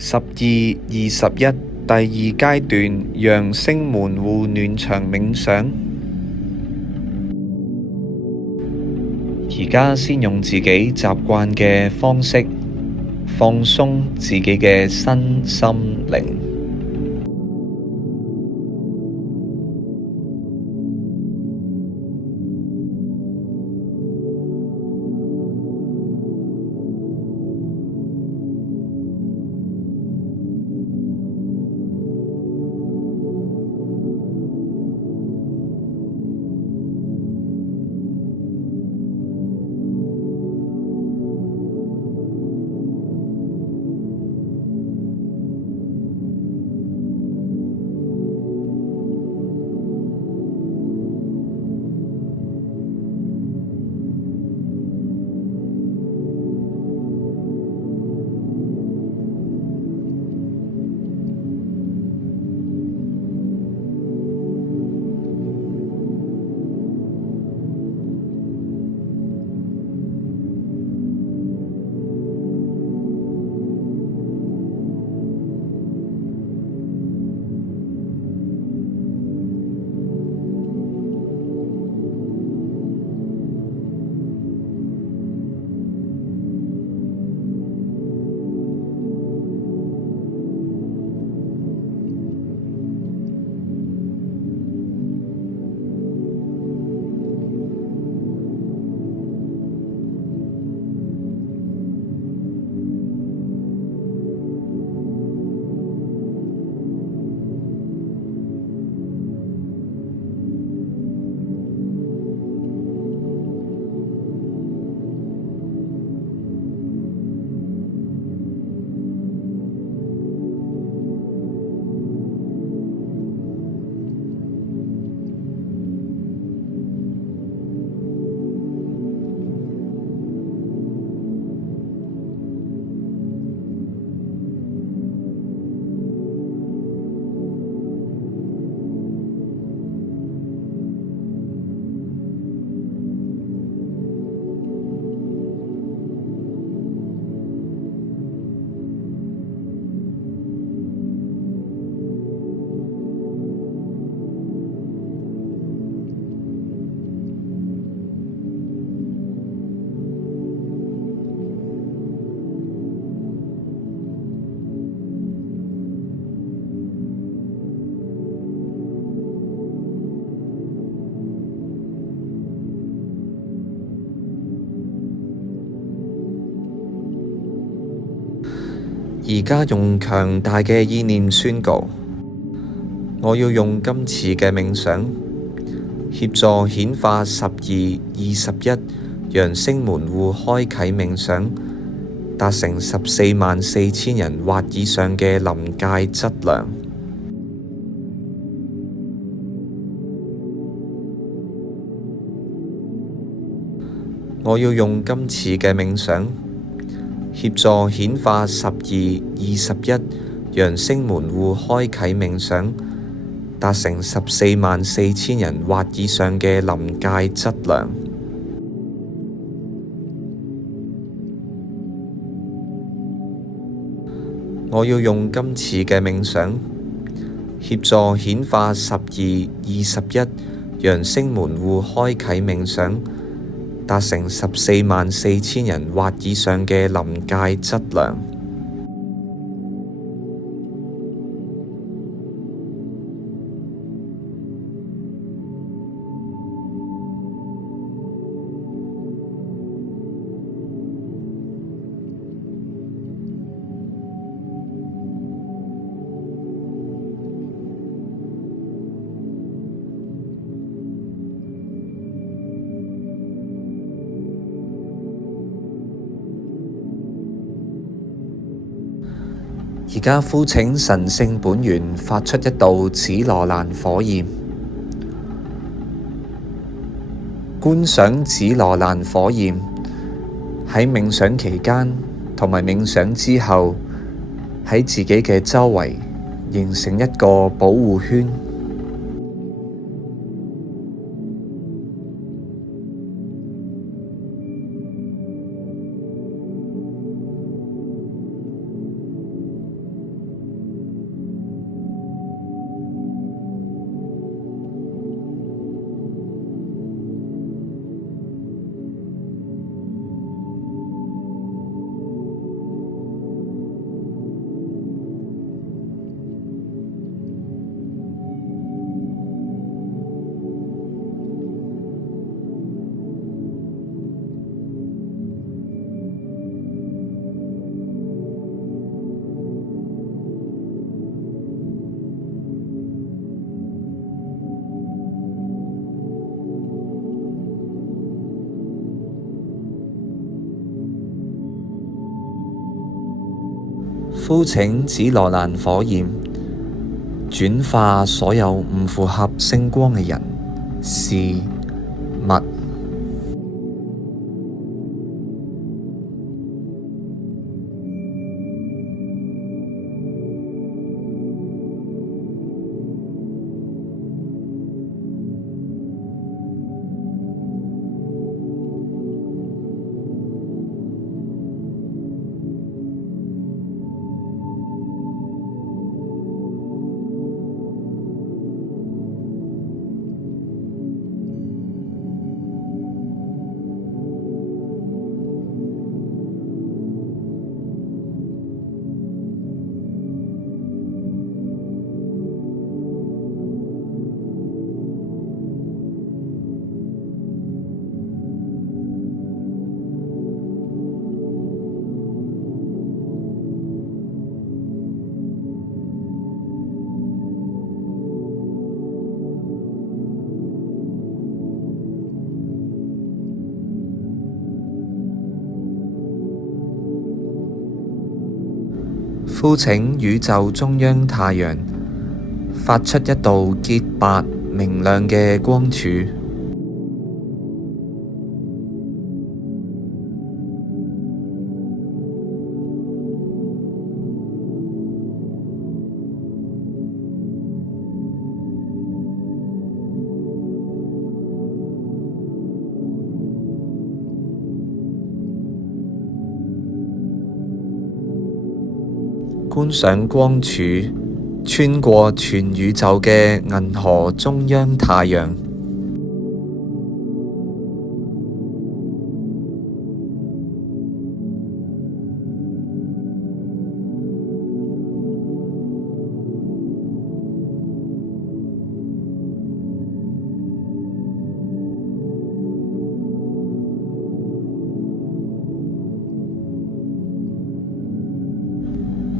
12、21第二階段揚升門戶暖場冥想。而家先用自己習慣嘅方式放鬆自己嘅身心靈。而家用強大嘅意念宣告，我要用今次嘅冥想協助顯化12、21揚升門戶開啟冥想，達成144000人或以上嘅臨界質量。我要用今次嘅冥想協助顯化12、21揚升門戶開啟冥想，達成144000人或以上嘅臨界質量。我要用今次嘅冥想協助顯化12、21揚升門戶開啟冥想，達成144000人或以上嘅臨界質量。而家呼請神聖本源發出一道紫羅蘭火焰，觀賞紫羅蘭火焰喺冥想期間同埋冥想之後喺自己嘅周圍形成一個保護圈。呼請紫羅蘭火焰，轉化所有唔符合聖光嘅人、事、物。呼請宇宙中央太陽，發出一道潔白明亮嘅光柱，觀想光柱穿過全宇宙嘅銀河中央太陽，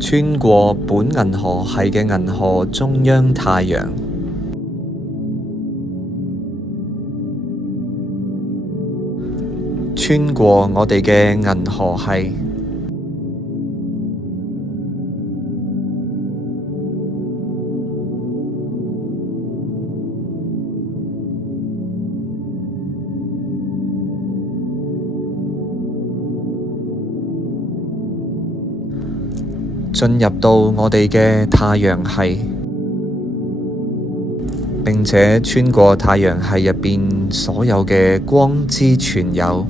穿過本銀河系嘅銀河中央太陽，穿過我哋嘅銀河系，進入到我哋嘅太陽系，並且穿過太陽系入邊所有嘅光之存有，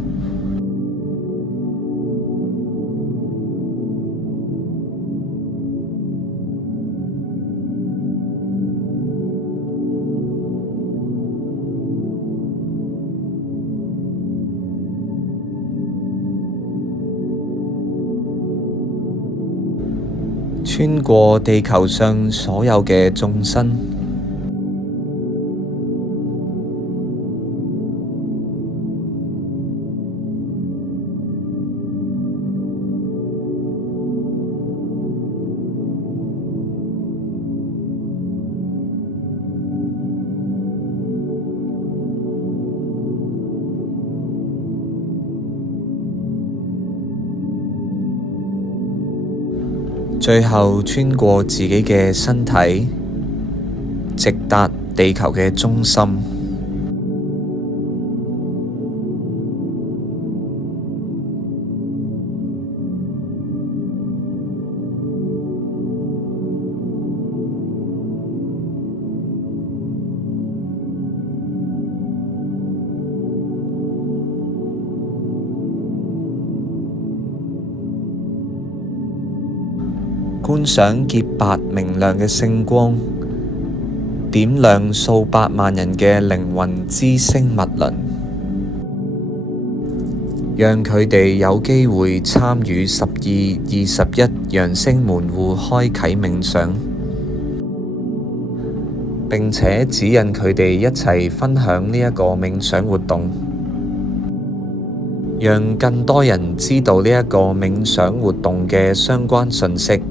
穿過地球上所有嘅眾生，最後穿過自己嘅身體，直達地球嘅中心。觀想潔白明亮嘅聖光，點亮數百萬人嘅靈魂之星脈輪，讓佢哋有機會參與12、21揚升門戶開啟冥想，並且指引佢哋一齊分享呢一個冥想活動，讓更多人知道呢一個冥想活動嘅相關訊息。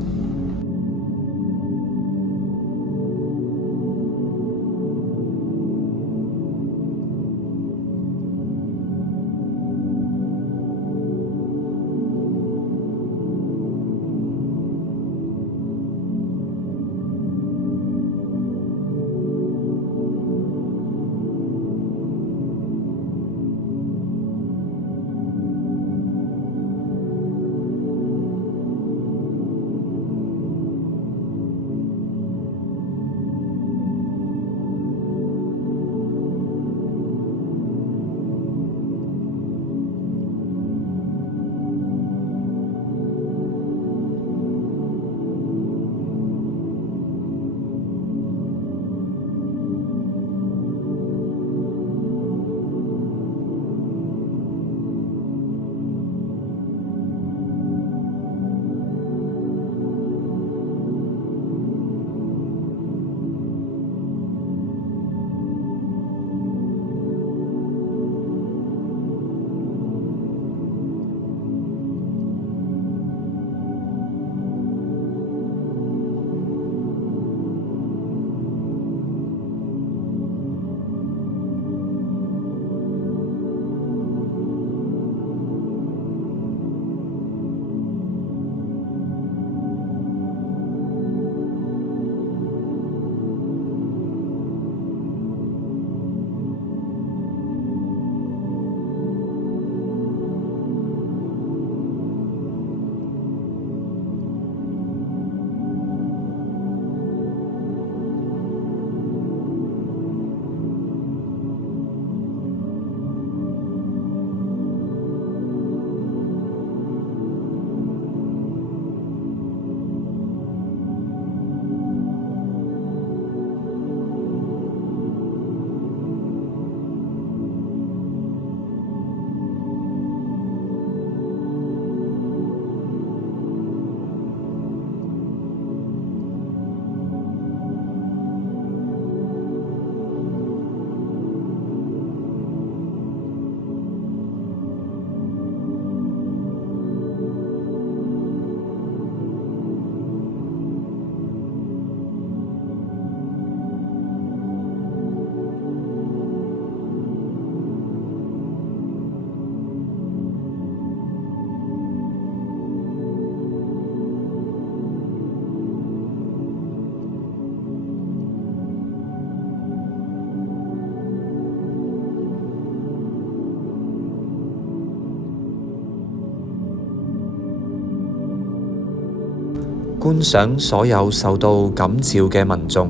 觀賞所有受到感召嘅民眾，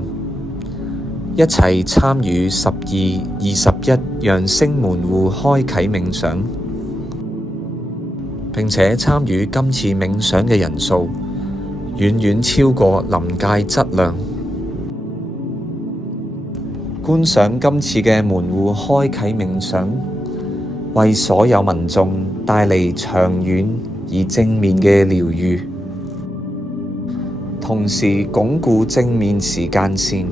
一齊參與12/21揚聲門戶開啟冥想，並且參與今次冥想嘅人數遠遠超過臨界質量。觀賞今次嘅門戶開啟冥想，為所有民眾帶嚟長遠而正面嘅療癒，同時鞏固正面時間線。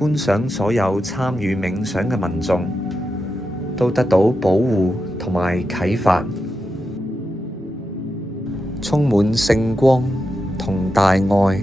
觀賞所有參與冥想嘅民眾都得到保護同埋啟發，充滿聖光同大愛。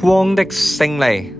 光的勝利。